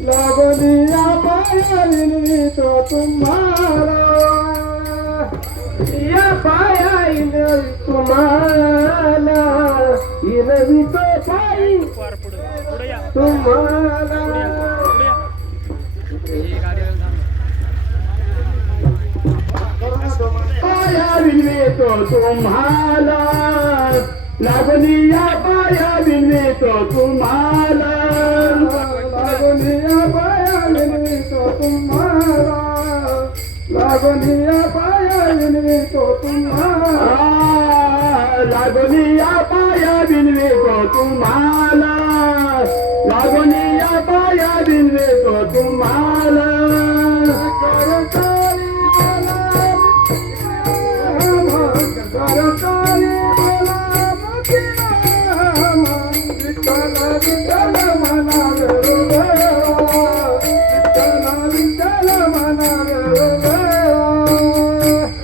लागलिया पायानी तो तुम्हारा पाया तुम्हाला. इनवी तो पायी तुम्हाला. पाया विनवी तो तुम्हाला. लागून पाया विने तो तुम्हाला. लागून पाया विने तो तुम्हाला. लागून या पाया विने तो तुम्हाला. लागून या पाया विनवे तो तुम्हाला. लागून पाया विनवे तो तुम्हाला.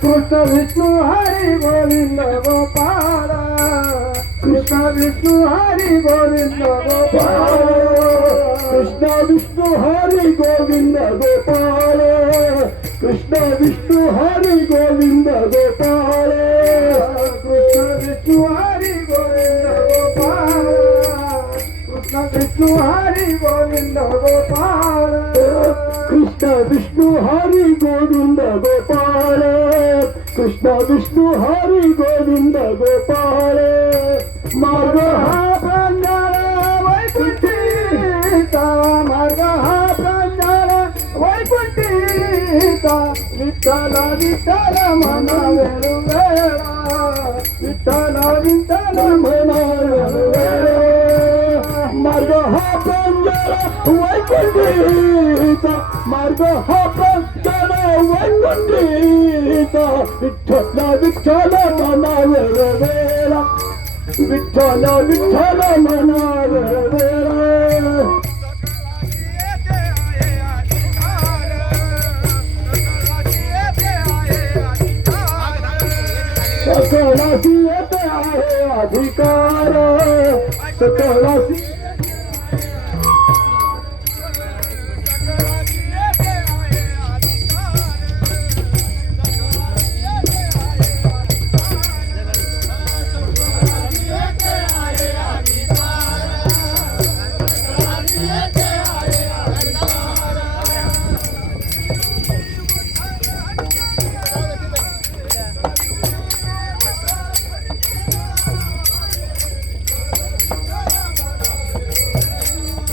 কৃষ্ণ বিষ্ণু হরি গোবিন্দ গোপাল কৃষ্ণ বিষ্ণু হরি গোবিন্দ গোপাল কৃষ্ণ বিষ্ণু হরি গোবিন্দ গোপাল কৃষ্ণ বিষ্ণু হরি গোবিন্দ গোপাল ವಿಷ್ಣು ಹರಿ ಗೋವಿಂದ ಗೋಪಾಲ ಕೃಷ್ಣ ವಿಷ್ಣು ಹರಿ ಗೋವಿಂದ ಗೋಪಾಲ ಕೃಷ್ಣ ವಿಷ್ಣು ಹರಿ ಗೋವಿಂದ ಗೋಪಾಲ ಮಾರ್ಗ ಬಂದಳ ವೈಕುಂಠೀತ ಮಾರ್ಗ ಬಂದಳ ವೈಕುಂಠೀತ ವಿಠಲ ವಿಠಲ ಮನವೆರುವೇಳ ವಿಠಲ ವಿಠಲ ಮನವೆರುವೇಳ वैकुंठीचा मार्ग हा प्रांजळ वैकुंठीचा विठ्ठल विठ्ठल म्हणा वेळा विठ्ठल विठ्ठल म्हणा वेळा सकळासी येते आहे अधिकार. सकळासी